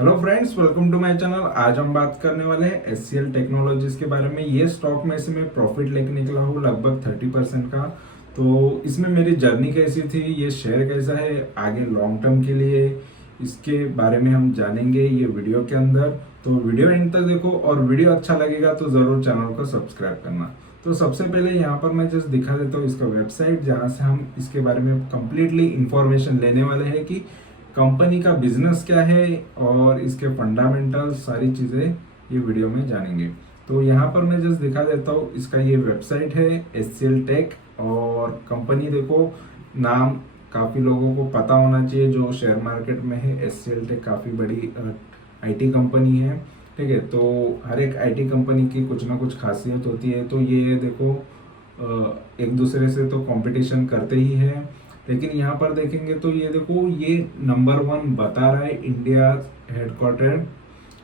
Hello friends, welcome to my channel. आज हम बात करने वाले हैं एचसीएल टेक्नोलॉजीज के बारे में। ये स्टॉक में से मैं प्रॉफिट लेके निकला हूँ लगभग 30% का। तो इसमें मेरी जर्नी कैसी थी, ये शेयर कैसा है आगे लॉन्ग टर्म के लिए, इसके बारे में हम जानेंगे ये वीडियो के अंदर। तो वीडियो एंड तक देखो, और वीडियो अच्छा लगेगा तो जरूर चैनल को सब्सक्राइब करना। तो सबसे पहले यहाँ पर मैं जस्ट दिखा देता हूँ इसका वेबसाइट, जहाँ से हम इसके बारे में कंप्लीटली इंफॉर्मेशन लेने वाले हैं कि कंपनी का बिजनेस क्या है और इसके फंडामेंटल सारी चीज़ें ये वीडियो में जानेंगे। तो यहाँ पर मैं जस्ट दिखा देता हूँ, इसका ये वेबसाइट है एचसीएल टेक। और कंपनी देखो, नाम काफ़ी लोगों को पता होना चाहिए जो शेयर मार्केट में है। एचसीएल टेक काफ़ी बड़ी आईटी कंपनी है, ठीक है। तो हर एक आईटी कंपनी की कुछ ना कुछ खासियत होती है। तो ये देखो, एक दूसरे से तो कंपटीशन करते ही हैं, लेकिन यहाँ पर देखेंगे तो ये देखो, ये नंबर 1 बता रहा है इंडिया हेडक्वार्टर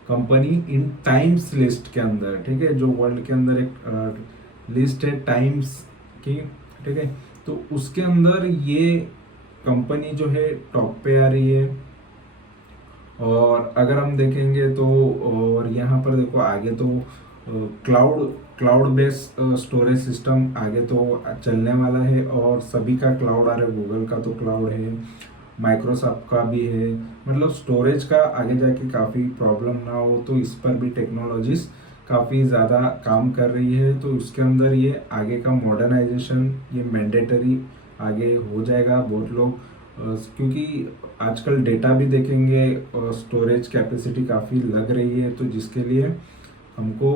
कंपनी इन टाइम्स लिस्ट के अंदर, ठीक है। जो वर्ल्ड के अंदर एक लिस्ट है टाइम्स की, ठीक है। तो उसके अंदर ये कंपनी जो है टॉप पे आ रही है। और अगर हम देखेंगे तो, और यहाँ पर देखो आगे तो cloud cloud based storage system आगे तो चलने वाला है, और सभी का क्लाउड आ रहा है। गूगल का तो क्लाउड है, माइक्रोसॉफ्ट का भी है। मतलब स्टोरेज का आगे जाके काफ़ी प्रॉब्लम ना हो, तो इस पर भी टेक्नोलॉजीज काफ़ी ज़्यादा काम कर रही है। तो उसके अंदर ये आगे का मॉडर्नाइजेशन ये मैंडेटरी आगे हो जाएगा। बहुत लोग क्योंकि आजकल डेटा भी देखेंगे, स्टोरेज कैपेसिटी काफ़ी लग रही है, तो जिसके लिए हमको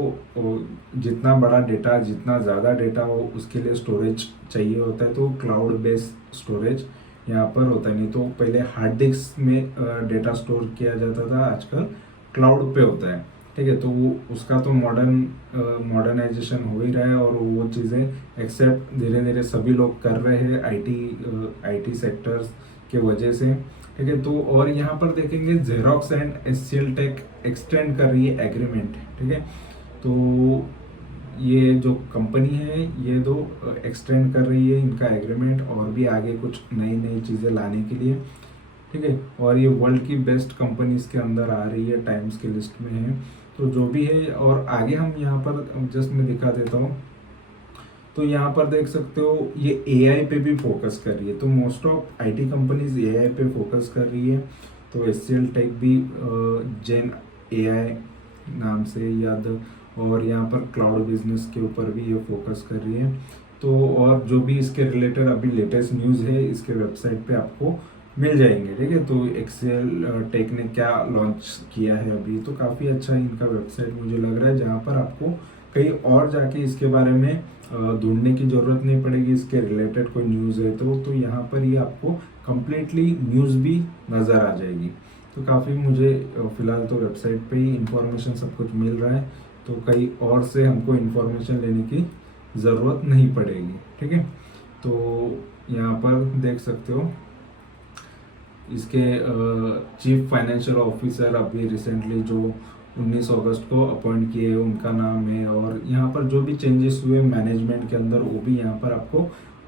जितना बड़ा डेटा, जितना ज़्यादा डेटा हो, उसके लिए स्टोरेज चाहिए होता है। तो क्लाउड बेस्ड स्टोरेज यहाँ पर होता है। नहीं तो पहले हार्ड डिस्क में डेटा स्टोर किया जाता था, आजकल क्लाउड पे होता है, ठीक है। तो वो उसका तो मॉडर्नाइजेशन हो ही रहा है, और वो चीज़ें एक्सेप्ट धीरे धीरे सभी लोग कर रहे हैं आईटी सेक्टर्स के वजह से, ठीक है। तो और यहाँ पर देखेंगे Xerox and HCL Tech extend कर रही है एग्रीमेंट, ठीक है। तो ये जो कंपनी है ये दो एक्सटेंड कर रही है इनका एग्रीमेंट, और भी आगे कुछ नई नई चीज़ें लाने के लिए, ठीक है। और ये वर्ल्ड की बेस्ट कंपनीज के अंदर आ रही है, टाइम्स की लिस्ट में है। तो जो भी है, और आगे हम यहाँ पर जस्ट मैं दिखा देता हूँ। तो यहाँ पर देख सकते हो ये एआई पे भी फोकस कर रही है। तो most of IT companies AI पे फोकस कर रही है। तो एचसीएल टेक भी जेन एआई नाम से याद, और यहाँ पर क्लाउड बिजनेस के ऊपर भी ये फोकस कर रही है। तो और जो भी इसके रिलेटेड अभी लेटेस्ट न्यूज़ है इसके वेबसाइट पे आपको मिल जाएंगे, ठीक है। तो एक्सेल टेक ने क्या लॉन्च किया है अभी, तो काफ़ी अच्छा इनका वेबसाइट मुझे लग रहा है, जहाँ पर आपको कहीं और जाके इसके बारे में ढूंढने की ज़रूरत नहीं पड़ेगी। इसके रिलेटेड कोई न्यूज़ है तो यहाँ पर ही आपको कम्प्लीटली न्यूज़ भी नज़र आ जाएगी। तो काफ़ी मुझे फ़िलहाल तो वेबसाइट पे ही इंफॉर्मेशन सब कुछ मिल रहा है, तो कहीं और से हमको इंफॉर्मेशन लेने की ज़रूरत नहीं पड़ेगी, ठीक है। तो यहाँ पर देख सकते हो इसके चीफ फाइनेंशियल ऑफिसर अभी रिसेंटली जो 19 अगस्त को अपॉइंट किए, उनका नाम है। और यहाँ पर जो भी चेंजेस हुए मैनेजमेंट के अंदर, वो भी यहाँ पर आपको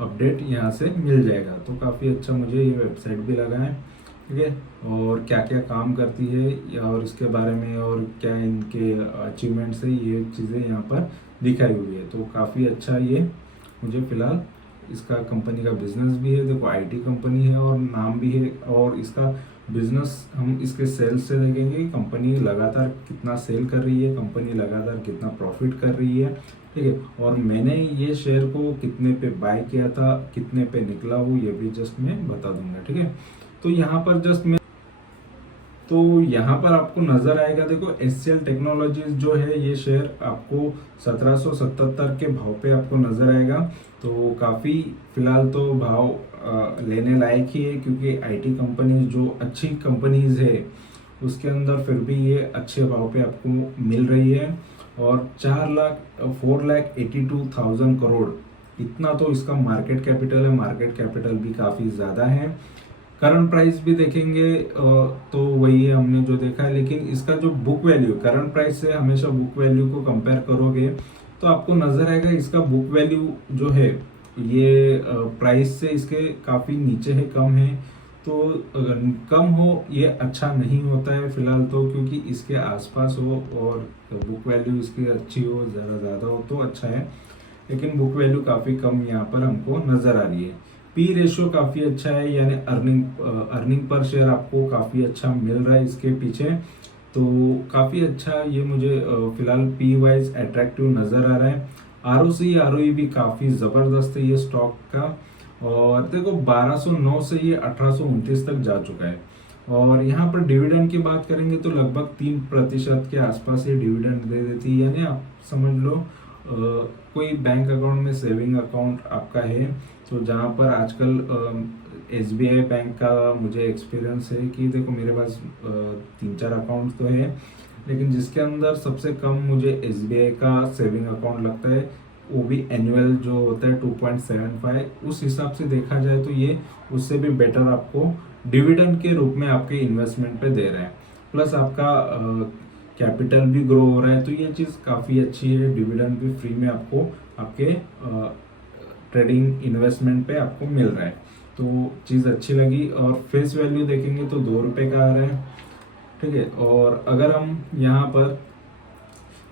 अपडेट यहाँ से मिल जाएगा। तो काफ़ी अच्छा मुझे ये वेबसाइट भी लगा है, ठीक है। और क्या क्या काम करती है और इसके बारे में, और क्या इनके अचीवमेंट्स है, ये चीज़ें यहाँ पर दिखाई हुई है। तो काफ़ी अच्छा ये मुझे फ़िलहाल इसका कंपनी का बिजनेस भी है। देखो आईटी कंपनी है और नाम भी है, और इसका बिजनेस हम इसके सेल्स से देखेंगे। कंपनी लगातार कितना सेल कर रही है, कंपनी लगातार कितना प्रॉफिट कर रही है, ठीक है। और मैंने ये शेयर को कितने पे बाय किया था, कितने पे निकला हूँ, ये भी जस्ट मैं बता दूंगा, ठीक है। तो यहाँ पर जस्ट मैं, तो यहाँ पर आपको नजर आएगा, देखो एचसीएल टेक्नोलॉजीज जो है ये शेयर आपको 1777 के भाव पे आपको नजर आएगा। तो काफ़ी फिलहाल तो भाव लेने लायक ही है, क्योंकि आईटी कंपनीज जो अच्छी कंपनीज है उसके अंदर फिर भी ये अच्छे भाव पे आपको मिल रही है। और 4,82,000 करोड़ इतना तो इसका मार्केट कैपिटल है। मार्केट कैपिटल भी काफ़ी ज़्यादा है। करंट प्राइस भी देखेंगे तो वही है हमने जो देखा है, लेकिन इसका जो बुक वैल्यू करंट प्राइस से हमेशा बुक वैल्यू को कंपेयर करोगे तो आपको नजर आएगा इसका बुक वैल्यू जो है ये प्राइस से इसके काफ़ी नीचे है, कम है। तो अगर कम हो ये अच्छा नहीं होता है फिलहाल तो, क्योंकि इसके आसपास हो और बुक वैल्यू इसकी अच्छी हो, ज़्यादा हो तो अच्छा है। लेकिन बुक वैल्यू काफ़ी कम यहाँ पर हमको नज़र आ रही है। पी रेशियो काफ़ी अच्छा है, यानी अर्निंग पर शेयर आपको काफ़ी अच्छा मिल रहा है इसके पीछे। तो काफ़ी अच्छा ये मुझे फिलहाल पी वाइज अट्रैक्टिव नज़र आ रहा है। आरओसी आरओई भी काफ़ी ज़बरदस्त है ये स्टॉक का। और देखो 1209 से ये 1829 तक जा चुका है। और यहाँ पर डिविडेंड की बात करेंगे तो लगभग 3% के आसपास ये डिविडेंड दे देती है। यानी आप समझ लो कोई बैंक अकाउंट में सेविंग अकाउंट आपका है, तो जहाँ पर आजकल एसबीआई बैंक का मुझे एक्सपीरियंस है कि देखो मेरे पास 3-4 अकाउंट तो है, लेकिन जिसके अंदर सबसे कम मुझे एसबीआई का सेविंग अकाउंट लगता है, वो भी एनुअल जो होता है 2.75। उस हिसाब से देखा जाए तो ये उससे भी बेटर आपको डिविडेंड के रूप में आपके इन्वेस्टमेंट पे दे रहे हैं। प्लस आपका कैपिटल भी ग्रो हो रहा है, तो ये चीज़ काफ़ी अच्छी है। डिविडेंड भी फ्री में आपको आपके ट्रेडिंग इन्वेस्टमेंट पे आपको मिल रहा है, तो चीज़ अच्छी लगी। और फेस वैल्यू देखेंगे तो 2 रुपये का आ रहा है, ठीक है। और अगर हम यहाँ पर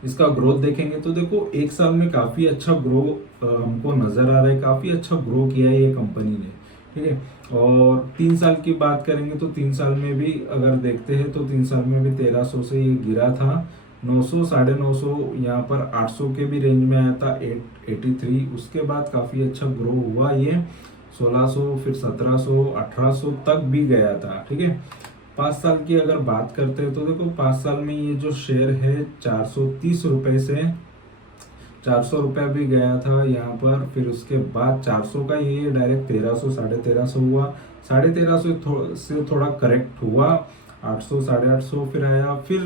इसका ग्रोथ देखेंगे तो देखो 1 साल में काफ़ी अच्छा ग्रो हमको नज़र आ रहा है, काफ़ी अच्छा ग्रो किया है ये कंपनी ने, ठीक है। और 3 साल की बात करेंगे तो 3 साल में भी अगर देखते हैं तो 3 साल में भी 1300 से ये गिरा था 900, 950, यहाँ पर 800 के भी रेंज में आया था 883। उसके बाद काफ़ी अच्छा ग्रो हुआ ये 1600, फिर 1700, 1800 तक भी गया था, ठीक है। 5 साल की अगर बात करते हैं तो देखो 5 साल में ये जो शेयर है 430 रुपए से 400 रुपये भी गया था यहाँ पर। फिर उसके बाद 400 का ये डायरेक्ट 1300, 1350 हुआ। 1350 से थोड़ा करेक्ट हुआ 800, 850 फिर आया। फिर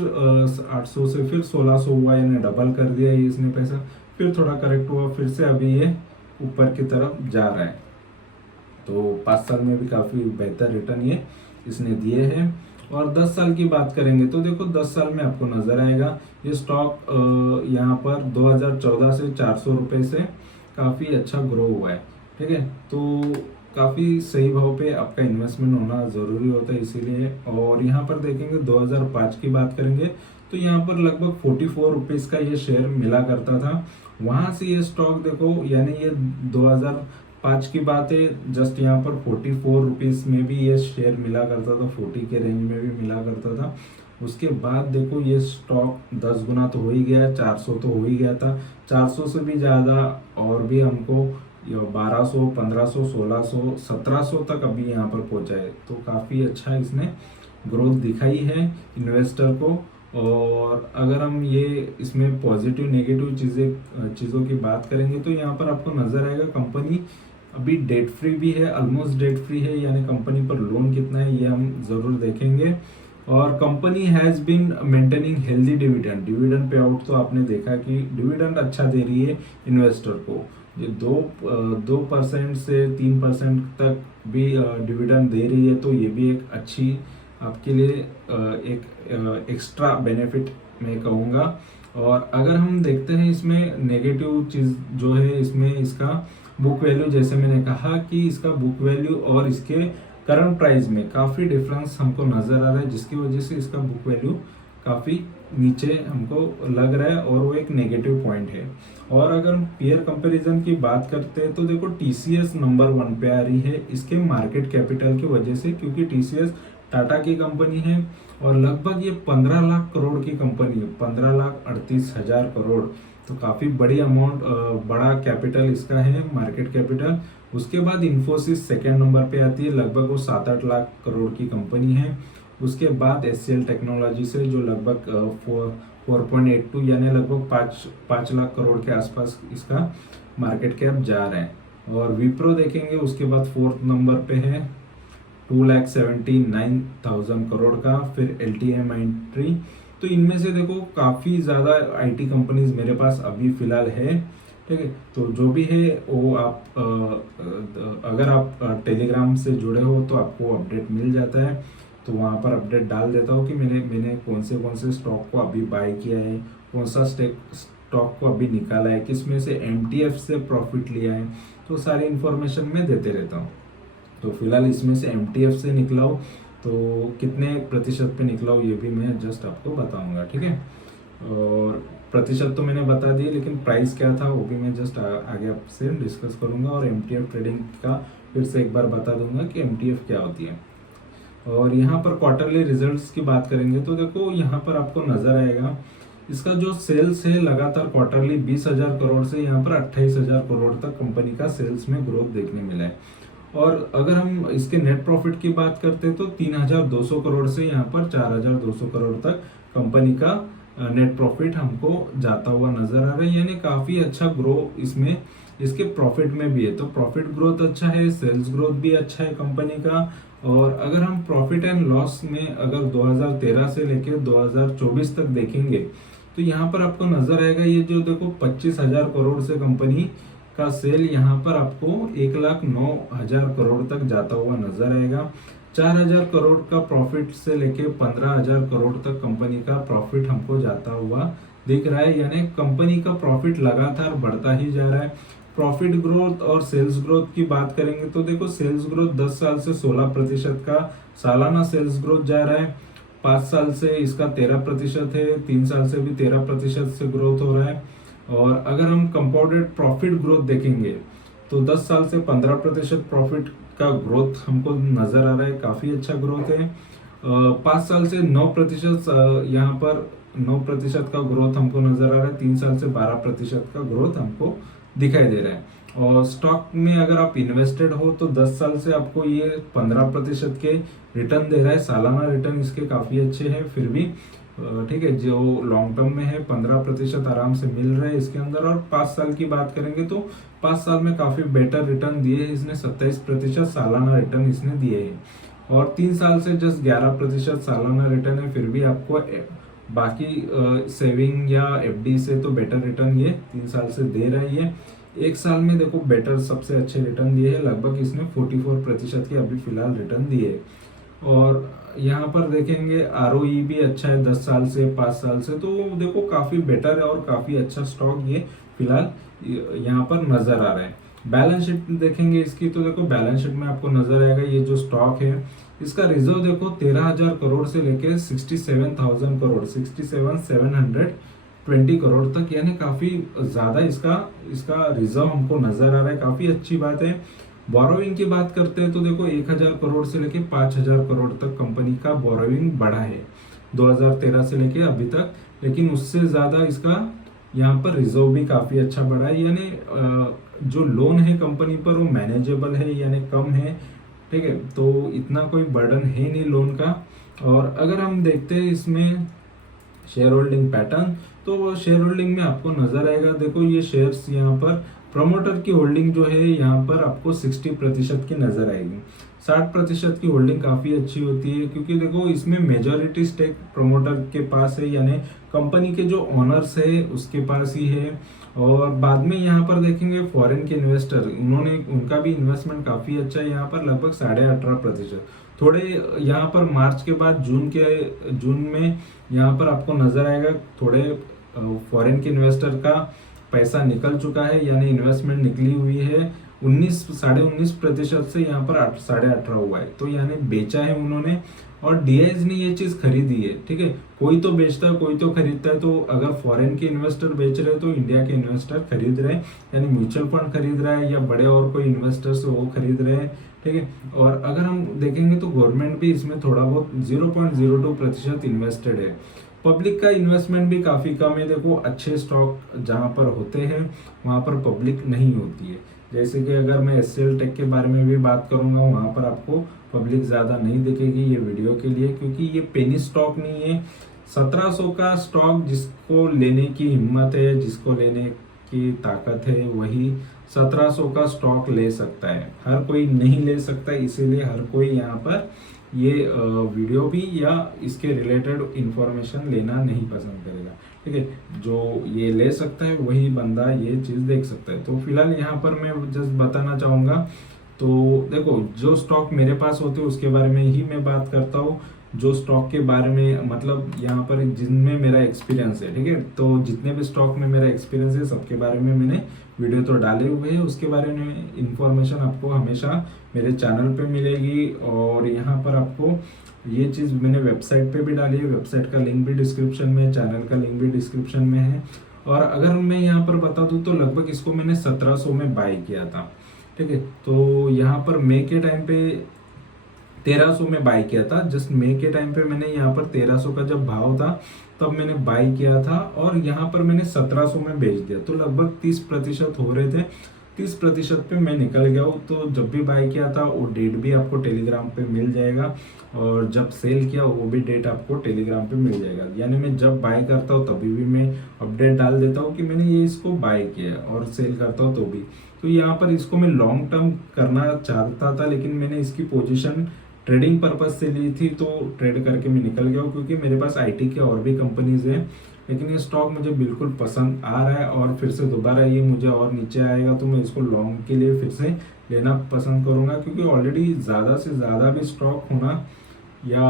800 से फिर 1600 हुआ, यानी डबल कर दिया ये इसने पैसा। फिर थोड़ा करेक्ट हुआ, फिर से अभी ये ऊपर की तरफ जा रहा है। तो 5 साल में भी काफ़ी बेहतर रिटर्न ये इसने दिए हैं। और 10 साल की बात करेंगे तो देखो 10 साल में आपको नजर आएगा ये स्टॉक यहाँ पर 2014 से 400 रुपये से काफ़ी अच्छा ग्रो हुआ है, ठीक है। तो काफ़ी सही भाव पे आपका इन्वेस्टमेंट होना ज़रूरी होता है इसीलिए। और यहाँ पर देखेंगे 2005 की बात करेंगे तो यहाँ पर लगभग 44 रुपीज़ का ये शेयर मिला करता था। वहाँ से ये स्टॉक देखो, यानी ये 2005 की बात है, जस्ट यहाँ पर 44 रुपीज़ में भी ये शेयर मिला करता था, 40 के रेंज में भी मिला करता था। उसके बाद देखो ये स्टॉक 10 गुना तो हो ही गया, 400 तो हो ही गया था, 400 से भी ज़्यादा और भी हमको 1200, 1500, 1600, 1700 तक अभी यहाँ पर पहुँचा है। तो काफ़ी अच्छा इसने ग्रोथ दिखाई है इन्वेस्टर को। और अगर हम ये इसमें पॉजिटिव नेगेटिव चीज़ों की बात करेंगे तो यहाँ पर आपको नज़र आएगा कंपनी अभी डेट फ्री भी है, ऑलमोस्ट डेट फ्री है, यानी कंपनी पर लोन कितना है ये हम ज़रूर देखेंगे। और company has been maintaining healthy dividend pay out, तो आपने देखा कि डिविडेंड अच्छा दे रही है इन्वेस्टर को। ये 2% से 3% तक भी डिविडेंड दे रही है, तो ये भी एक अच्छी आपके लिए एक एक्स्ट्रा बेनिफिट मैं कहूँगा। और अगर हम देखते हैं इसमें नेगेटिव चीज़ जो है इसमें इसका बुक वैल्यू, जैसे मैंने कहा कि इसका बुक वैल्यू और इसके करंट प्राइस में काफ़ी डिफरेंस हमको नज़र आ रहा है, जिसकी वजह से इसका बुक वैल्यू काफ़ी नीचे हमको लग रहा है और वो एक नेगेटिव पॉइंट है। और अगर हम पीयर कंपैरिजन की बात करते हैं तो देखो टीसीएस नंबर 1 पे आ रही है इसके मार्केट कैपिटल की वजह से, क्योंकि टीसीएस टाटा की कंपनी है और लगभग ये 15 लाख करोड़ की कंपनी है, 15,38,000 करोड़। तो काफ़ी बड़ी अमाउंट, बड़ा कैपिटल इसका है, मार्केट कैपिटल। उसके बाद इन्फोसिस सेकेंड नंबर पे आती है, लगभग वो 7-8 लाख करोड़ की कंपनी है। उसके बाद एचसीएल टेक्नोलॉजी से जो लगभग 4.82 यानी लगभग 5 लाख करोड़ के आसपास इसका मार्केट कैप जा रहा है। और विप्रो देखेंगे उसके बाद 4th नंबर पे है 2,79,000 करोड़ का। फिर एलटीएम एंट्री, तो इनमें से देखो काफ़ी ज़्यादा आईटी कंपनीज मेरे पास अभी फ़िलहाल है, ठीक है। तो जो भी है वो आप अगर आप टेलीग्राम से जुड़े हो तो आपको अपडेट मिल जाता है, तो वहाँ पर अपडेट डाल देता हूँ कि मैंने कौन से स्टॉक को अभी बाय किया है, कौन सा स्टॉक को अभी निकाला है, किस में से एमटीएफ से प्रॉफिट लिया है, तो सारी इन्फॉर्मेशन मैं देते रहता हूँ। तो फिलहाल इसमें से MTF से निकला हो तो कितने प्रतिशत पे निकला हो ये भी मैं जस्ट आपको बताऊंगा, ठीक है। और प्रतिशत तो मैंने बता दिए, लेकिन प्राइस क्या था वो भी मैं जस्ट आगे आपसे डिस्कस करूंगा। और MTF ट्रेडिंग का फिर से एक बार बता दूंगा कि MTF क्या होती है। और यहाँ पर क्वार्टरली रिजल्ट्स की बात करेंगे तो देखो यहाँ पर आपको नजर आएगा इसका जो सेल्स है लगातार क्वार्टरली 20,000 करोड़ से यहाँ पर 28,000 करोड़ तक कंपनी का सेल्स में ग्रोथ देखने मिला है। और अगर हम इसके नेट प्रॉफिट की बात करते हैं तो 3,200 करोड़ से यहाँ पर 4,200 करोड़ तक कंपनी का नेट प्रॉफिट हमको जाता हुआ नजर आ रहा है, यानी काफी अच्छा ग्रो इसमें इसके प्रॉफिट में भी है। तो प्रॉफिट ग्रोथ अच्छा है, सेल्स ग्रोथ भी अच्छा है कंपनी का। और अगर हम प्रॉफिट एंड लॉस में अगर 2013 से लेकर 2024 तक देखेंगे तो यहाँ पर आपको नजर आएगा ये जो देखो 25,000 करोड़ से कंपनी का सेल यहाँ पर आपको 1,09,000 करोड़ तक जाता हुआ नजर आएगा। 4,000 करोड़ का प्रॉफिट से लेके 15,000 करोड़ तक कंपनी का प्रॉफिट हमको जाता हुआ दिख रहा है, यानी कंपनी का प्रॉफिट लगातार बढ़ता ही जा रहा है। प्रॉफिट ग्रोथ और सेल्स ग्रोथ की बात करेंगे तो देखो सेल्स ग्रोथ 10 साल से 16% का सालाना सेल्स ग्रोथ जा रहा है। 5 साल से इसका 13% है, 3 साल से भी 13% से ग्रोथ हो रहा है। और अगर हम कंपाउंडेड प्रॉफिट ग्रोथ देखेंगे तो 10 साल से 15% प्रॉफिट का ग्रोथ हमको नजर आ रहा है, काफी अच्छा ग्रोथ है। 5 साल से 9% यहाँ पर 9% का ग्रोथ हमको नजर आ रहा है। 3 साल से 12% का ग्रोथ हमको दिखाई दे रहा है। और स्टॉक में अगर आप इन्वेस्टेड हो तो 10 साल से आपको ये 15% के रिटर्न दे रहा है। सालाना रिटर्न इसके काफी अच्छे हैं फिर भी, ठीक है। जो लॉन्ग टर्म में है 15% आराम से मिल रहा है इसके अंदर। और 5 साल की बात करेंगे तो 5 साल में काफी बेटर रिटर्न दिए है इसने, 27% सालाना रिटर्न इसने दिए है। और 3 साल से जस्ट 11% सालाना रिटर्न है, फिर भी आपको बाकी सेविंग या FD से तो बेटर रिटर्न ये 3 साल से दे रही है। 1 साल में देखो बेटर सबसे अच्छे रिटर्न दिए है, लगभग इसने 44% के अभी फिलहाल रिटर्न दिए है। और यहाँ पर देखेंगे ROE भी अच्छा है 10 साल से 5 साल से, तो देखो काफी बेटर है और काफी अच्छा स्टॉक ये फिलहाल यहाँ पर नजर आ रहा है। बैलेंस शीट देखेंगे इसकी तो देखो बैलेंस शीट में आपको नजर आएगा ये जो स्टॉक है इसका रिजर्व देखो 13,000 करोड़ से लेके 67,000 करोड़ 67,720 करोड़ तक, यानी काफी ज्यादा इसका रिजर्व हमको नजर आ रहा है, काफी अच्छी बात है। बोरोइंग की बात करते हैं तो देखो 1,000 करोड़ से लेके 5,000 करोड़ तक कंपनी का बोरोइंग बढ़ा है 2013 से लेके अभी तक, लेकिन उससे ज्यादा इसका यहाँ पर रिजर्व भी काफी अच्छा बढ़ा है, यानी जो लोन है कंपनी पर वो मैनेजेबल है, यानी कम है, ठीक है। तो इतना कोई बर्डन है नहीं लोन का। और अगर हम देखते हैं इसमें शेयर होल्डिंग पैटर्न तो शेयर होल्डिंग में आपको नजर आएगा देखो ये शेयर्स यहाँ पर प्रमोटर की होल्डिंग जो है यहाँ पर आपको 60% की नजर आएगी। 60% की होल्डिंग काफी अच्छी होती है क्योंकि देखो इसमें मेजॉरिटी स्टेक प्रमोटर के पास है, यानी कंपनी के जो ओनर्स है उसके पास ही है। और बाद में यहाँ पर देखेंगे फॉरेन के इन्वेस्टर, उनका भी इन्वेस्टमेंट काफी अच्छा है यहाँ पर लगभग 18.5%। थोड़े यहाँ पर मार्च के बाद जून में यहाँ पर आपको नजर आएगा थोड़े फॉरेन के इन्वेस्टर का पैसा निकल चुका है, यानी इन्वेस्टमेंट निकली हुई है 19.5% से यहाँ पर 18.5 हुआ है, तो यानी बेचा है उन्होंने। और DIs ने ये चीज खरीदी है, ठीक है। कोई तो बेचता है कोई तो खरीदता है, तो अगर फॉरेन के इन्वेस्टर बेच रहे हैं तो इंडिया के इन्वेस्टर खरीद रहे हैं, यानी म्यूचुअल फंड खरीद रहा है या बड़े और कोई इन्वेस्टर्स वो खरीद रहे हैं, ठीक है। और अगर हम देखेंगे तो गवर्नमेंट भी इसमें थोड़ा बहुत 0.02% इन्वेस्टेड है। पब्लिक का इन्वेस्टमेंट भी काफी कम है, देखो अच्छे स्टॉक जहां पर होते हैं वहां पर पब्लिक नहीं होती है। जैसे कि अगर मैं HCL टेक के बारे में भी बात करूंगा वहां पर आपको पब्लिक ज्यादा नहीं दिखेगी ये वीडियो के लिए, क्योंकि ये पेनी स्टॉक नहीं है। 1700 का स्टॉक जिसको लेने की हिम्मत है, जिसको लेने की ताकत है, वही 1700 का स्टॉक ले सकता है, हर कोई नहीं ले सकता, इसीलिए हर कोई यहाँ पर ये वीडियो भी या इसके रिलेटेड इंफॉर्मेशन लेना नहीं पसंद करेगा, ठीक है। जो ये ले सकता है वही बंदा ये चीज देख सकता है। तो फिलहाल यहाँ पर मैं जस्ट बताना चाहूंगा, तो देखो जो स्टॉक मेरे पास होते हैं उसके बारे में ही मैं बात करता हूँ। जो स्टॉक के बारे में मतलब यहाँ पर जिनमें मेरा एक्सपीरियंस है, ठीक है। तो जितने भी स्टॉक में मेरा एक्सपीरियंस है सबके बारे में मैंने वीडियो तो डाले हुए हैं, उसके बारे में इंफॉर्मेशन आपको हमेशा मेरे चैनल पे मिलेगी। और यहाँ पर आपको ये चीज़ मैंने वेबसाइट पे भी डाली है, वेबसाइट का लिंक भी डिस्क्रिप्शन में है, चैनल का लिंक भी डिस्क्रिप्शन में है। और अगर मैं यहाँ पर बता दूँ तो लगभग इसको मैंने 1700 में बाई किया था, ठीक है। तो यहाँ पर मई के टाइम पे 1300 में बाई किया था। जस्ट मई के टाइम पे मैंने यहाँ पर 1300 का जब भाव था तब मैंने बाई किया था, और यहाँ पर मैंने 1700 में बेच दिया। तो लगभग 30% हो रहे थे, 30% पे मैं निकल गया हूँ। तो जब भी बाई किया था वो डेट भी आपको टेलीग्राम पे मिल जाएगा, और जब सेल किया वो भी डेट आपको टेलीग्राम पे मिल जाएगा। यानी मैं जब बाई करता हूँ तभी भी मैं अपडेट डाल देता हूँ कि मैंने ये इसको बाई किया है, और सेल करता हूँ तो भी। तो यहाँ पर इसको मैं लॉन्ग टर्म करना चाहता था, लेकिन मैंने इसकी पोजीशन ट्रेडिंग पर्पज से ली थी, तो ट्रेड करके मैं निकल गया हूँ। क्योंकि मेरे पास आईटी के और भी कंपनीज हैं, लेकिन ये स्टॉक मुझे बिल्कुल पसंद आ रहा है, और फिर से दोबारा ये मुझे और नीचे आएगा तो मैं इसको लॉन्ग के लिए फिर से लेना पसंद करूंगा। क्योंकि ऑलरेडी ज़्यादा से ज़्यादा भी स्टॉक होना या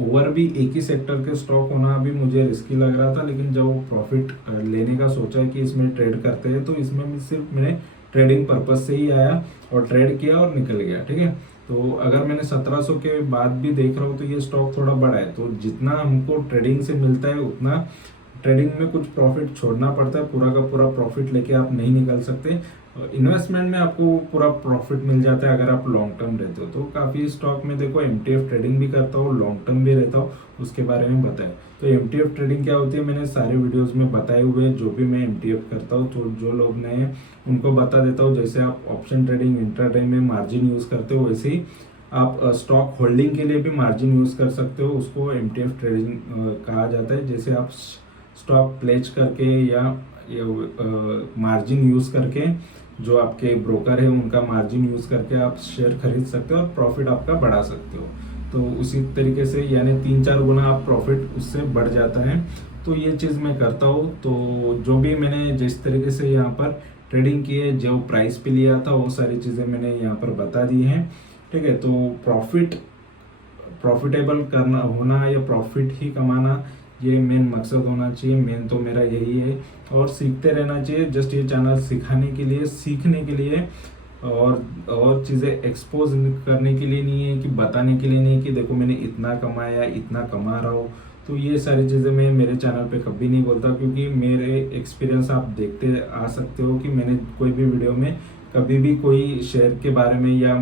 ओवर भी एक ही सेक्टर के स्टॉक होना भी मुझे रिस्की लग रहा था। लेकिन जब प्रॉफिट लेने का सोचा कि इसमें ट्रेड करते हैं, तो इसमें सिर्फ मैंने ट्रेडिंग पर्पज से ही आया और ट्रेड किया और निकल गया, ठीक है। तो अगर मैंने 1700 के बाद भी देख रहा हूँ तो ये स्टॉक थोड़ा बड़ा है, तो जितना हमको ट्रेडिंग से मिलता है उतना ट्रेडिंग में कुछ प्रॉफिट छोड़ना पड़ता है। पूरा का पूरा प्रॉफिट लेके आप नहीं निकल सकते। इन्वेस्टमेंट में आपको पूरा प्रॉफिट मिल जाता है अगर आप लॉन्ग टर्म रहते हो। तो काफ़ी स्टॉक में देखो एमटीएफ ट्रेडिंग भी करता हूँ, लॉन्ग टर्म भी रहता हूँ, उसके बारे में बताएं। तो एमटीएफ ट्रेडिंग क्या होती है मैंने सारे वीडियोस में बताए हुए हैं, जो भी मैं एमटीएफ करता हूँ। तो जो लोग नए हैं उनको बता देता हूँ, जैसे आप ऑप्शन ट्रेडिंग इंट्राडे में मार्जिन यूज़ करते हो, वैसे ही आप स्टॉक होल्डिंग के लिए भी मार्जिन यूज़ कर सकते हो। उसको एमटीएफ ट्रेडिंग कहा जाता है। जैसे आप स्टॉक प्लेज करके या मार्जिन यूज़ करके, जो आपके ब्रोकर है उनका मार्जिन यूज़ करके आप शेयर खरीद सकते हो और प्रॉफिट आपका बढ़ा सकते हो। तो उसी तरीके से यानी 3-4 गुना आप प्रॉफिट उससे बढ़ जाता है। तो ये चीज़ मैं करता हूँ। तो जो भी मैंने जिस तरीके से यहाँ पर ट्रेडिंग की है, जो प्राइस पे लिया था, वो सारी चीज़ें मैंने यहाँ पर बता दी हैं, ठीक है। तो प्रॉफिटेबल करना होना या प्रॉफिट ही कमाना, ये मेन मकसद होना चाहिए। मेन तो मेरा यही है, और सीखते रहना चाहिए। जस्ट ये चैनल सिखाने के लिए, सीखने के लिए, और चीज़ें एक्सपोज करने के लिए नहीं है, कि बताने के लिए नहीं कि देखो मैंने इतना कमाया, इतना कमा रहा हूँ। तो ये सारी चीज़ें मैं मेरे चैनल पे कभी नहीं बोलता, क्योंकि मेरे एक्सपीरियंस आप देखते आ सकते हो कि मैंने कोई भी वीडियो में कभी भी कोई शेयर के बारे में या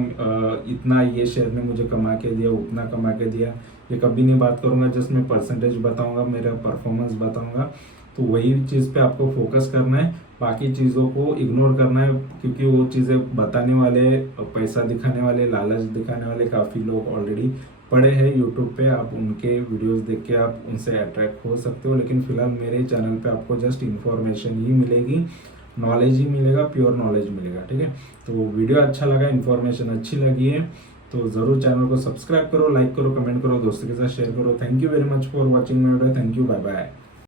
इतना ये शेयर ने मुझे कमा के दिया, उतना कमा के दिया, ये कभी नहीं बात करूँगा। जस्ट मैं परसेंटेज बताऊँगा, मेरा परफॉर्मेंस बताऊँगा। तो वही चीज़ पे आपको फोकस करना है, बाकी चीज़ों को इग्नोर करना है। क्योंकि वो चीज़ें बताने वाले, पैसा दिखाने वाले, लालच दिखाने वाले काफ़ी लोग ऑलरेडी पड़े हैं यूट्यूब पे। आप उनके वीडियोस देख के आप उनसे अट्रैक्ट हो सकते हो। लेकिन फिलहाल मेरे चैनल पे आपको जस्ट इन्फॉर्मेशन ही मिलेगी, नॉलेज ही मिलेगा, प्योर नॉलेज मिलेगा, ठीक है। तो वीडियो अच्छा लगा, इन्फॉर्मेशन अच्छी लगी है तो ज़रूर चैनल को सब्सक्राइब करो, लाइक करो, कमेंट करो, दोस्तों के साथ शेयर करो। Thank you very much for watching my video. Thank you, bye bye.